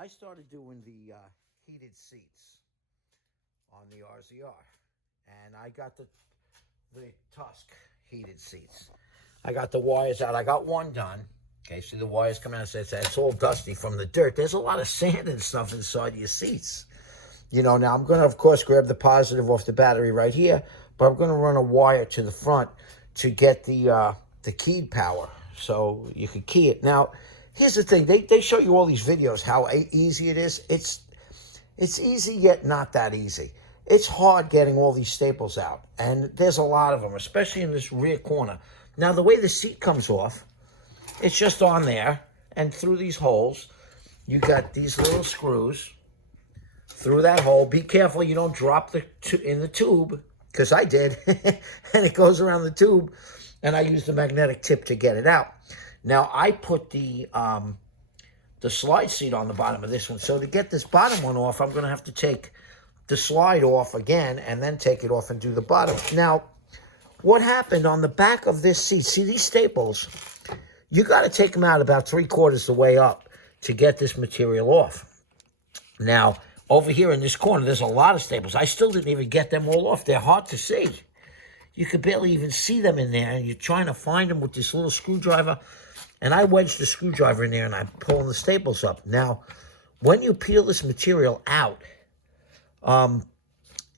I started doing the heated seats on the RZR, and I got the Tusk heated seats. I got the wires out. I got one done. Okay, see the wires come out. It's all dusty from the dirt. There's a lot of sand and stuff inside your seats. You know, now I'm going to, of course, grab the positive off the battery right here, but I'm going to run a wire to the front to get the keyed power so you can key it. Now, here's the thing. They show you all these videos, how easy it is. It's easy, yet not that easy. It's hard getting all these staples out, and there's a lot of them, especially in this rear corner. Now, the way the seat comes off, it's just on there, and through these holes, you got these little screws through that hole. Be careful you don't drop in the tube, because I did, and it goes around the tube, and I used the magnetic tip to get it out. Now, I put the slide seat on the bottom of this one, so to get this bottom one off, I'm going to have to take the slide off again and then take it off and do the bottom. Now, what happened on the back of this seat, see these staples, you got to take them out about 3/4 the way up to get this material off. Now, over here in this corner, there's a lot of staples. I still didn't even get them all off. They're hard to see. You could barely even see them in there, and you're trying to find them with this little screwdriver. And I wedged the screwdriver in there, and I'm pulling the staples up. Now, when you peel this material out,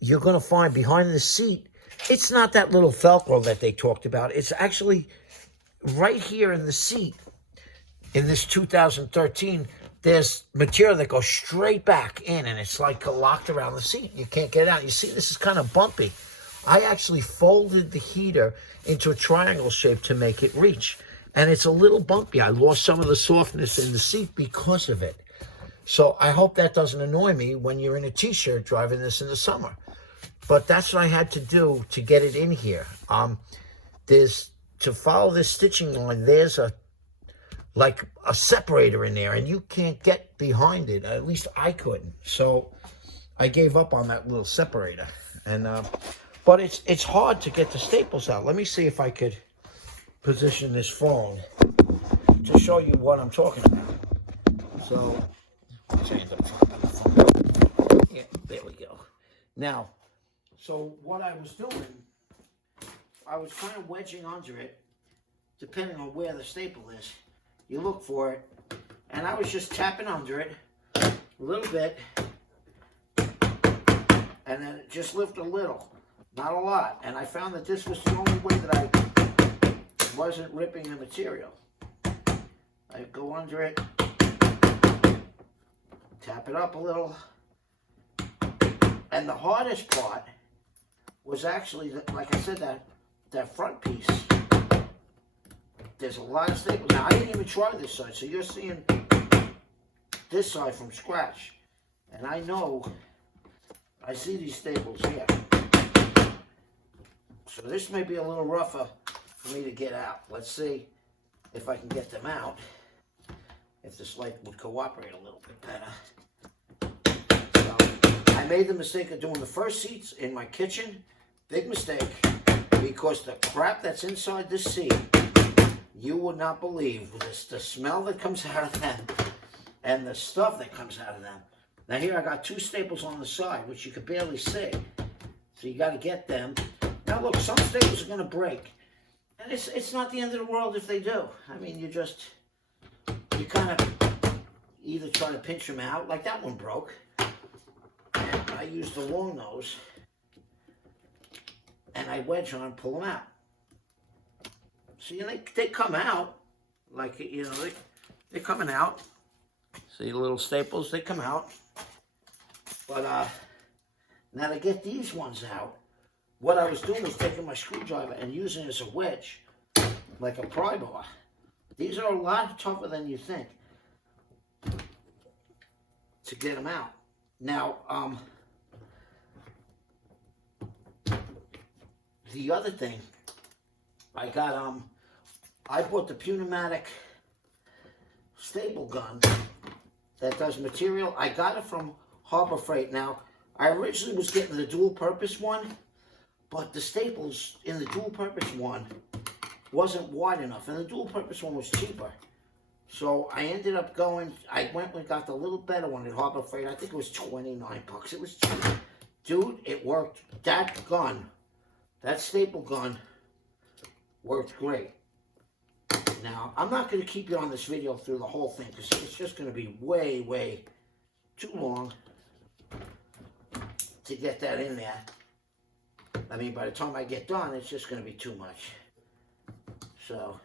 you're going to find behind the seat, it's not that little Velcro that they talked about. It's actually right here in the seat. In this 2013, there's material that goes straight back in, and it's like locked around the seat. You can't get it out. You see, this is kind of bumpy. I actually folded the heater into a triangle shape to make it reach, and it's a little bumpy. I lost some of the softness in the seat because of it. So I hope that doesn't annoy me when you're in a t-shirt driving this in the summer. But that's what I had to do to get it in here. To follow this stitching line, there's like a separator in there, and you can't get behind it. At least I couldn't. So I gave up on that little separator. And but it's hard to get the staples out. Let me see if I could position this phone to show you what I'm talking about. So I end up dropping the phone. Yeah, there we go. Now, so what I was doing, I was kind of wedging under it, depending on where the staple is. You look for it, and I was just tapping under it a little bit, and then just lift a little, not a lot. And I found that this was the only way that I wasn't ripping the material. I go under it, tap it up a little, and the hardest part was actually, like I said, that front piece. There's a lot of staples. Now, I didn't even try this side, so you're seeing this side from scratch. And I know, I see these staples here. So this may be a little rougher for me to get out. Let's see if I can get them out, if this light would cooperate a little bit better. So I made the mistake of doing the first seats in my kitchen. Big mistake, because the crap that's inside this seat, you would not believe the smell that comes out of them and the stuff that comes out of them. Now here I got two staples on the side, which you could barely see. So you got to get them. Now look, some staples are going to break. And it's not the end of the world if they do. I mean, you kind of either try to pinch them out, like that one broke. And I used the long nose, and I wedge on and pull them out. See, they come out, like, you know, they're coming out. See the little staples, they come out. But now to get these ones out, what I was doing was taking my screwdriver and using it as a wedge, like a pry bar. These are a lot tougher than you think to get them out. Now, the other thing, I bought the pneumatic staple gun that does material. I got it from Harbor Freight. Now, I originally was getting the dual purpose one, but the staples in the dual purpose one wasn't wide enough, and the dual purpose one was cheaper. So I ended up going, I went and got the little better one at Harbor Freight. I think it was 29 bucks. It was cheap. Dude, it worked. That gun, that staple gun, worked great. Now, I'm not going to keep you on this video through the whole thing because it's just going to be way, way too long to get that in there. I mean, by the time I get done, it's just going to be too much. So,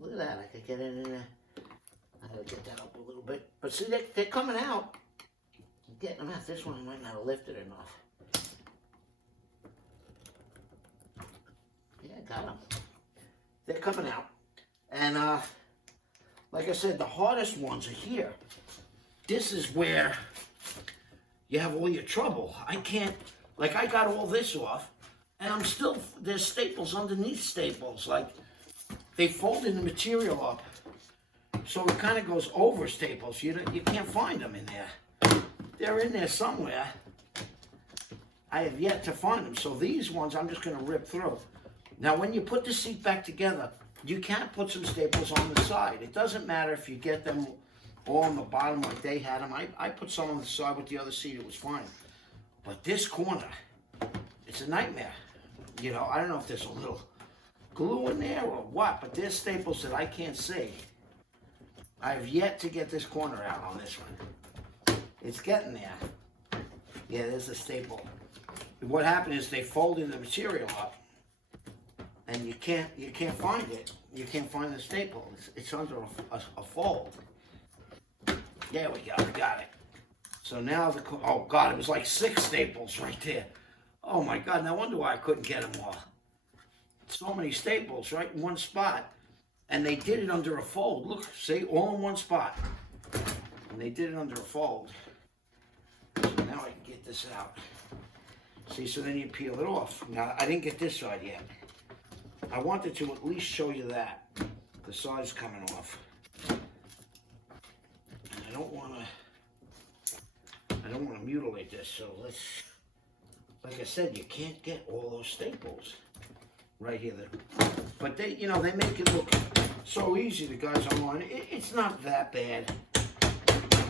look at that. I could get it in there. I gotta get that up a little bit. But see, they're coming out. I'm getting them out. This one I might not have lifted enough. Yeah, got them. They're coming out. And like I said, the hardest ones are here. This is where you have all your trouble. I can't, like I got all this off, and I'm still, there's staples underneath staples. Like, they folded the material up. So it kind of goes over staples. You can't find them in there. They're in there somewhere. I have yet to find them. So these ones I'm just going to rip through. Now when you put the seat back together, you can't put some staples on the side. It doesn't matter if you get them all on the bottom like they had them. I put some on the side with the other seat. It was fine. But this corner, it's a nightmare. You know, I don't know if there's a little glue in there or what, but there's staples that I can't see. I've yet to get this corner out on this one. It's getting there. Yeah, there's a staple. What happened is they folded the material up, and you can't find it. You can't find the staple. It's under a fold. There we go. We got it. So now oh God, it was like 6 staples right there. Oh my God, no wonder why I couldn't get them all. So many staples right in one spot. And they did it under a fold. Look, see, all in one spot. And they did it under a fold. So now I can get this out. See, so then you peel it off. Now, I didn't get this side yet. I wanted to at least show you that. The side's coming off. And I don't want to mutilate this, so let's, like I said, you can't get all those staples right here. But they, you know, they make it look so easy, the guys online. It's not that bad,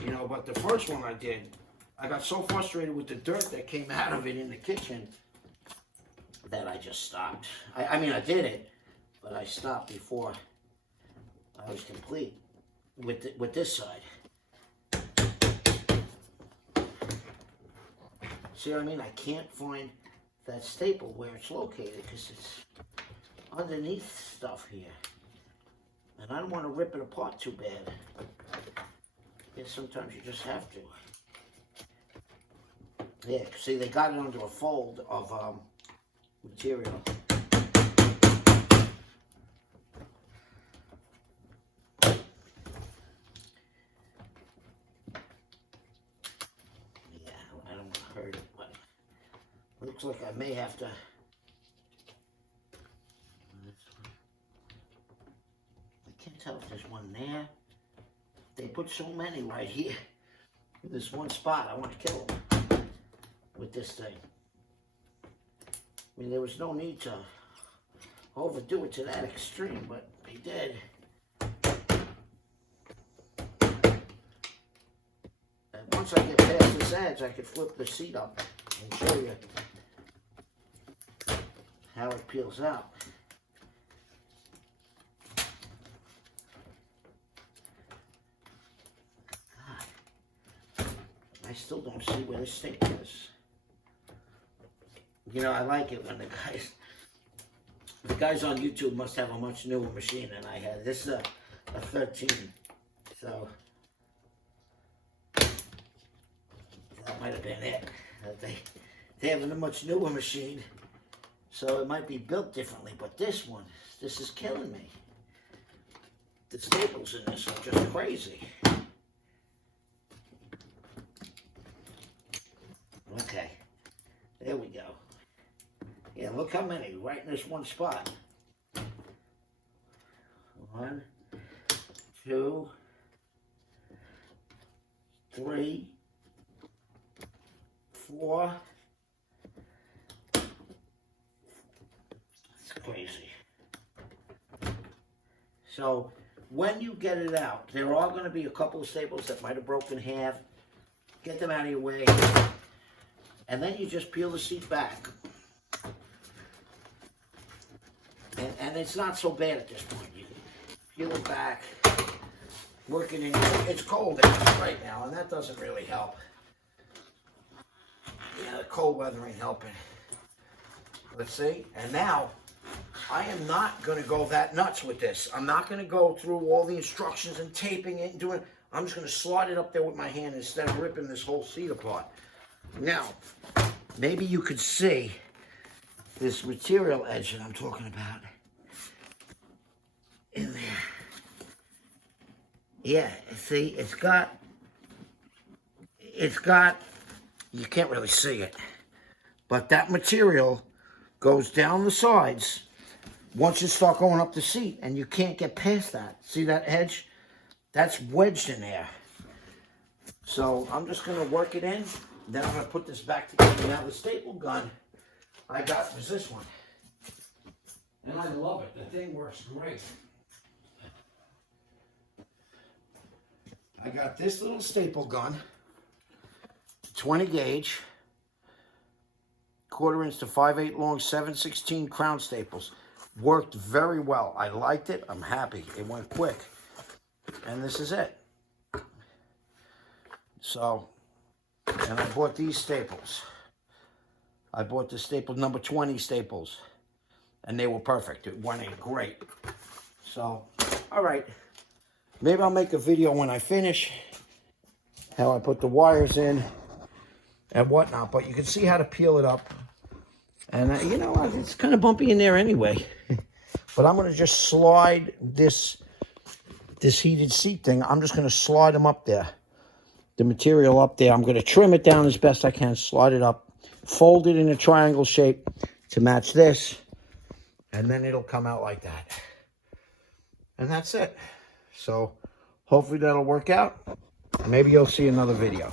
you know, but the first one I did, I got so frustrated with the dirt that came out of it in the kitchen that I just stopped. I mean, I did it, but I stopped before I was complete with this side. See what I mean? I can't find that staple where it's located because it's underneath stuff here. And I don't want to rip it apart too bad. Yeah, sometimes you just have to. Yeah, see, they got it under a fold of material. Yeah, I don't want to hurt it, but it looks like I may have to. I can't tell if there's one there. They put so many right here in this one spot. I want to kill them with this thing. I mean, there was no need to overdo it to that extreme, but they did. And once I get past this edge, I could flip the seat up and show you how it peels out. God, I still don't see where this thing is. You know, I like it when the guys on YouTube must have a much newer machine than I had. This is a 13, so that might have been it. They have a much newer machine, so it might be built differently. But this one, this is killing me. The staples in this are just crazy. Okay, there we go. Yeah, look how many right in this one spot. 1, 2, 3, 4. It's crazy. So when you get it out, there are going to be a couple of staples that might have broken half. Get them out of your way. And then you just peel the seat back. And it's not so bad at this point. You peel it back, work it in. It's cold out right now, and that doesn't really help. Yeah, the cold weather ain't helping. Let's see. And now, I am not going to go that nuts with this. I'm not going to go through all the instructions and taping it and doing it. I'm just going to slide it up there with my hand instead of ripping this whole seat apart. Now, maybe you could see this material edge that I'm talking about in there. Yeah, see, it's got, you can't really see it, but that material goes down the sides once you start going up the seat, and you can't get past that. See that edge? That's wedged in there. So I'm just going to work it in. Then I'm going to put this back together. Now the staple gun I got was this one. And I love it. The thing works great. I got this little staple gun. 20 gauge. 1/4 inch to 5/8 long 7/16 crown staples. Worked very well. I liked it. I'm happy. It went quick. And this is it. So, and I bought these staples. I bought the staple number 20 staples. And they were perfect. It went in great. So, all right. Maybe I'll make a video when I finish. How I put the wires in. And whatnot. But you can see how to peel it up. And, you know, it's kind of bumpy in there anyway. But I'm going to just slide this heated seat thing. I'm just going to slide them up there. The material up there. I'm going to trim it down as best I can. Slide it up. Fold it in a triangle shape to match this. And then it'll come out like that. And that's it. So hopefully that'll work out. Maybe you'll see another video.